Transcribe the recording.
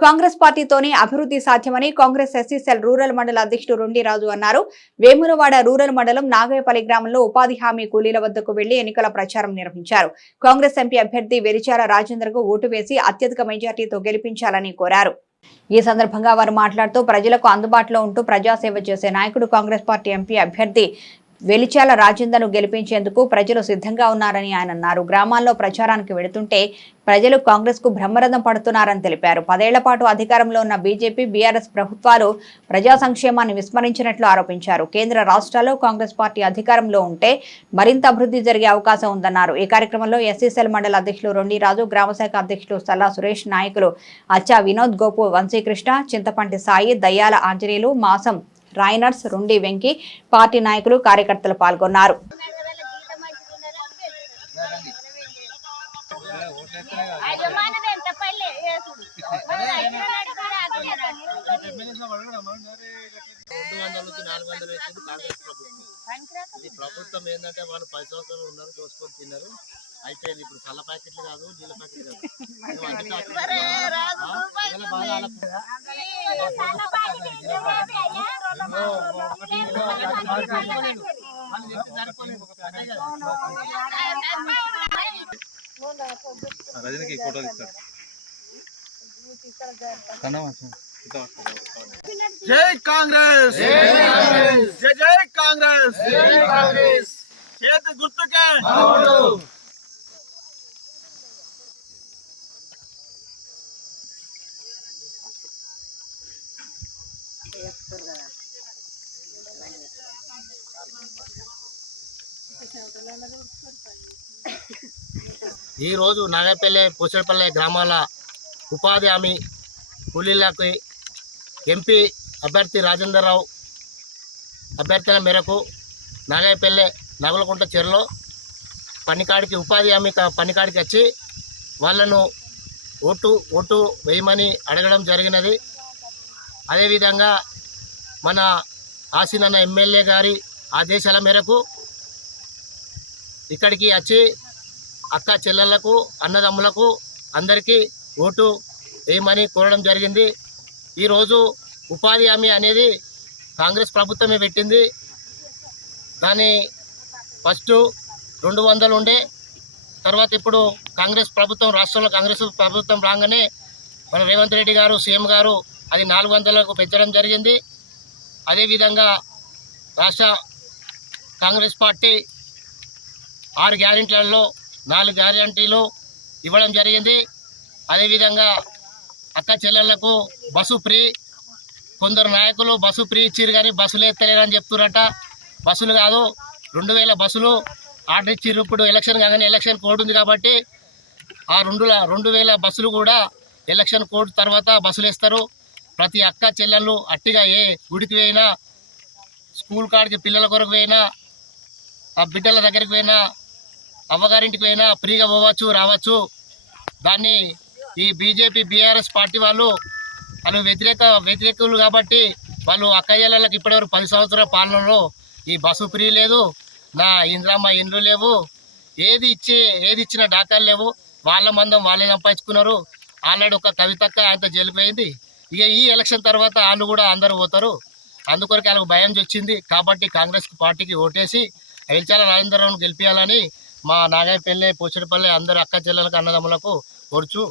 కాంగ్రెస్ పార్టీతోనే అభివృద్ధి సాధ్యమని Congress SC cell rural మండల అధ్యక్షుడు రొండిరాజు అన్నారు. వేములవాడ రూరల్ మండలం నాగయపల్లి గ్రామంలో ఉపాధి హామీ కూలీల వద్దకు వెళ్ళి ఎన్నికల ప్రచారం నిర్వహించారు. కాంగ్రెస్ ఎంపీ అభ్యర్థి వెరిచార రాజేందర్కు ఓటు వేసి అత్యధిక మెజార్టీతో గెలిపించాలని కోరారు. ఈ సందర్భంగా వారు మాట్లాడుతూ ప్రజలకు అందుబాటులో ఉంటూ ప్రజాసేవ చేసే నాయకుడు కాంగ్రెస్ పార్టీ ఎంపీ అభ్యర్థి వెలిచాల రాజేందర్ను గెలిపించేందుకు ప్రజలు సిద్ధంగా ఉన్నారని ఆయన అన్నారు. గ్రామాల్లో ప్రచారానికి వెళుతుంటే ప్రజలు కాంగ్రెస్కు బ్రహ్మరథం పడుతున్నారని తెలిపారు. పదేళ్ళ పాటు అధికారంలో ఉన్న బీజేపీ బీఆర్ఎస్ ప్రభుత్వాలు ప్రజా సంక్షేమాన్ని విస్మరించినట్లు ఆరోపించారు. కేంద్ర రాష్ట్రాల్లో కాంగ్రెస్ పార్టీ అధికారంలో ఉంటే మరింత అభివృద్ధి జరిగే అవకాశం ఉందన్నారు. ఈ కార్యక్రమంలో ఎస్సీసెల్ మండల అధ్యక్షులు రొండిరాజు గ్రామశాఖ అధ్యక్షులు సల్లా సురేష్ నాయకులు అచ్చా వినోద్ గోపు వంశీకృష్ణ చింతపంటి సాయి దయ్యాల ఆంజనేయులు మాసం రాయనర్స్ రుండి వెంకి పార్టీ నాయకులు కార్యకర్తలు పాల్గొన్నారు. రెండు వందల నుంచి నాలుగు వందలు వేసింది కాంగ్రెస్ ప్రభుత్వం ఇది ప్రభుత్వం ఏంటంటే వాళ్ళు పది సంవత్సరాలు ఉన్నారు దోసుకొని తిన్నారు. అయిపోయింది ఇప్పుడు చల్ల ప్యాకెట్లు కాదు నీళ్ళ ప్యాకెట్లు కాదు. రజనికి ఫోటో తీస్తాడు. జై కాంగ్రెస్! జై జై కాంగ్రెస్! చేతి గుర్తుకే! ఈరోజు నాగపల్లె పూసడపల్లె గ్రామాల ఉపాధి హామీ కూలీలకు ఎంపీ అభ్యర్థి రాజేందర్ రావు అభ్యర్థన మేరకు నాగాయపల్లె నగలకుంట చెరులో పనికాడికి ఉపాధి హామీ పనికాడికి వచ్చి వాళ్ళను ఓటు ఓటు వేయమని అడగడం జరిగినది. అదేవిధంగా మన ఆసీనన్న ఎమ్మెల్యే గారి ఆదేశాల మేరకు ఇక్కడికి వచ్చి అక్క చెల్లెళ్ళకు అన్నదమ్ములకు అందరికీ ఓటు వేయమని కోరడం జరిగింది. ఈరోజు ఉపాధి హామీ అనేది కాంగ్రెస్ ప్రభుత్వమే పెట్టింది. దాని ఫస్ట్ రెండు వందలు ఉండే తర్వాత ఇప్పుడు కాంగ్రెస్ ప్రభుత్వం రాష్ట్రంలో కాంగ్రెస్ ప్రభుత్వం రాగానే మన రేవంత్ రెడ్డి గారు సీఎం గారు అది నాలుగు వందలకు పెంచడం జరిగింది. అదేవిధంగా రాష్ట్ర కాంగ్రెస్ పార్టీ ఆరు గ్యారెంటీలలో నాలుగు గ్యారెంటీలు ఇవ్వడం జరిగింది. అదేవిధంగా అక్క చెల్లెళ్ళకు బస్సు ఫ్రీ కొందరు నాయకులు బస్సు ఫ్రీ ఇచ్చిరు కానీ బస్సులు ఎత్తలేరని చెప్తున్నారట బస్సులు కాదు రెండు వేల బస్సులు ఆర్డర్ ఇచ్చిర్రు. ఇప్పుడు ఎలక్షన్ కాగానే ఎలక్షన్ కోడ్ ఉంది కాబట్టి ఆ రెండు రెండు వేల బస్సులు కూడా ఎలక్షన్ కోడ్ తర్వాత బస్సులు వేస్తారు. ప్రతి అక్క చెల్లెళ్ళు అట్టిగా ఏ గుడికి పోయినా స్కూల్ కాడికి పిల్లల కొరకు పోయినా ఆ బిడ్డల దగ్గరికి పోయినా అవ్వగారింటికి పోయినా ఫ్రీగా పోవచ్చు రావచ్చు. దాన్ని ఈ బీజేపీ బీఆర్ఎస్ పార్టీ వాళ్ళు వాళ్ళు వ్యతిరేక వ్యతిరేకులు కాబట్టి వాళ్ళు అక్కయ్యలకు ఇప్పటివరకు పది సంవత్సరాల పాలనలో ఈ బస్సు ఫ్రీ లేదు నా ఇంద్రమ్మ ఇండ్లు లేవు ఏది ఇచ్చి ఏది ఇచ్చిన డాకాలు లేవు. వాళ్ళ మందం వాళ్ళే సంపాదించుకున్నారు. ఆల్రెడీ ఒక కవితక్క ఆయనతో జైలుపోయింది ఇక ఈ ఎలక్షన్ తర్వాత వాళ్ళు కూడా అందరూ పోతారు. అందుకొరకు వాళ్ళకు భయం వచ్చింది కాబట్టి కాంగ్రెస్ పార్టీకి ఓటేసి ఎల్చాల రాజేంద్రరావును గెలిపించాలని మా నాగాయపల్లె పోచడిపల్లె అందరు అక్క చెల్లెలకు అన్నదమ్ములకు ఓడ్చు